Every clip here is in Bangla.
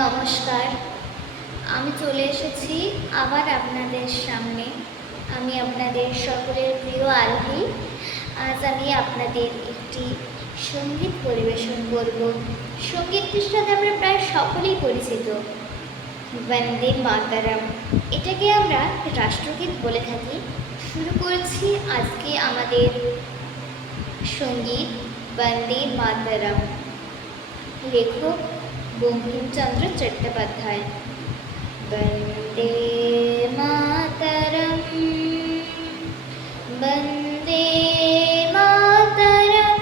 নমস্কার, আমি চলে এসেছি আবার আপনাদের সামনে। আমি আপনাদের সকলের প্রিয় আরোহী। আজ আমি আপনাদের একটি সঙ্গীত পরিবেশন করব। সঙ্গীতটির সাথে আমরা প্রায় সকলেই পরিচিত, বন্দে মাতরম। এটাকে আমরা রাষ্ট্রগীত বলে থাকি। শুরু করছি আজকে আমাদের সঙ্গীত বন্দে মাতরম। লেখক বঙ্কিমচন্দ্র চট্টোপাধ্যায়। বন্দে মাতরম, বন্দে মাতরম,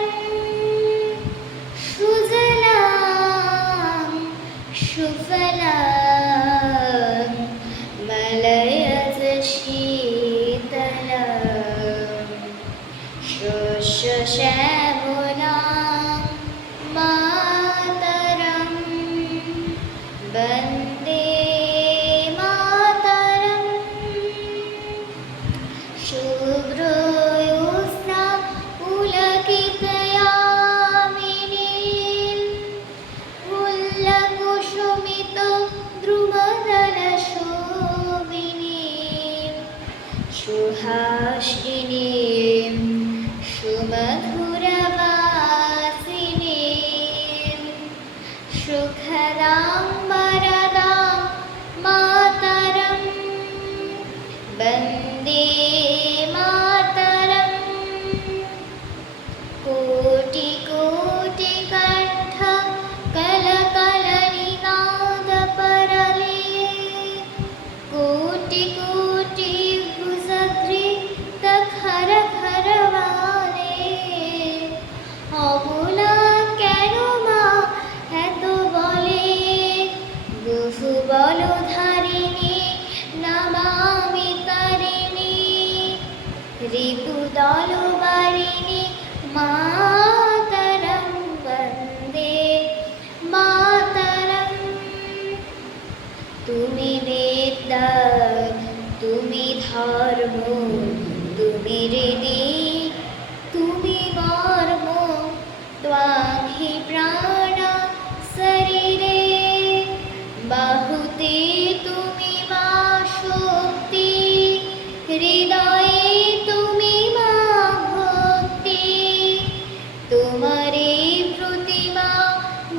সুজলাং সুফলাং মলয়জ শীতলং শস্য শ্যামলাং মাতরম। বন্দে মাতরম, শুভ্রজ্যোৎস্না পুলকিতয়ামিনীং ফুল্লকুসুমিত দ্রুমদলশোভিনীং সুহাসিনীং সুমধুরবাসিনীং সুখদাং বরদাং মাতরম। বন্দে মাতরম, কোটি কোটি কণ্ঠ কলকলনিনাদ পরলে, কোটি কোটি ভুজধৃত খর খর বালে। অবলা কেন মা এত বলে, বহু বলধারিণী নমামি তারিণী, রিপুদলবারিণী মাতরম। বন্দে মাতরম, তুমি বিদ্যা, তুমি ধর্ম, তুমি হৃদি, তুমি মর্ম, ত্বাং হি প্রাণ শরীরে, বাহুতে তুমি মা শক্তি, হৃদয়ে তুমি মা ভক্তি। তোমারে প্রতিমা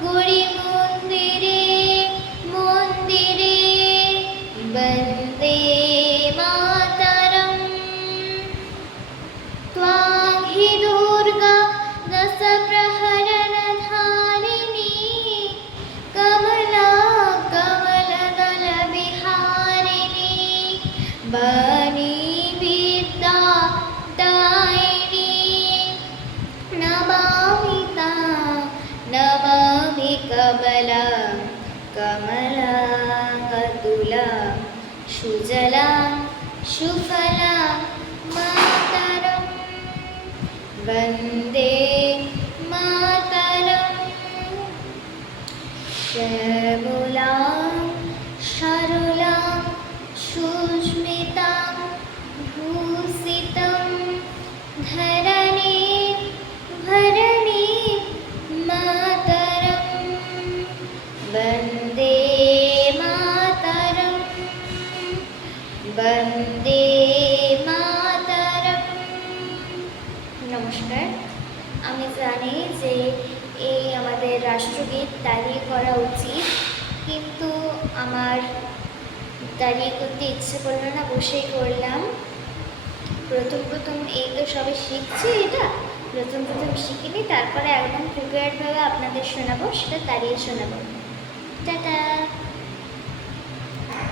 গড়ি মন্দিরে মন্দিরে। বন্দে মাতরম, ত্বাং হি দুর্গা দশ প্রহরণ ধারিণী, কমলা কমলদল বিহারিণী, বাণী বিদ্যা দায়িনী। নমামি তাং নমামি কমলাং কমলাং অতুলাং সুজলাং সুফলাং মাতরম। বন্দে মাতরম, শ্যামলাং সরলাং সুস্মিতাং ভূষিতং ধরণীং ভরণীং মাতরম। বন্দে মাতরম, বন্দে মাতরম। নমস্কার, আমি জানি যে এই আমাদের রাষ্ট্রগীত দাঁড়িয়ে করা উচিত, কিন্তু আমার দাঁড়িয়ে করতে ইচ্ছে করলো না, বসেই করলাম। প্রথম এই তো সবে শিখছি, এটা প্রথম শিখিনি, তারপরে একদম প্রিপেয়ার্ডভাবে আপনাদের শোনাবো, সেটা দাঁড়িয়ে শোনাবো। টাটা।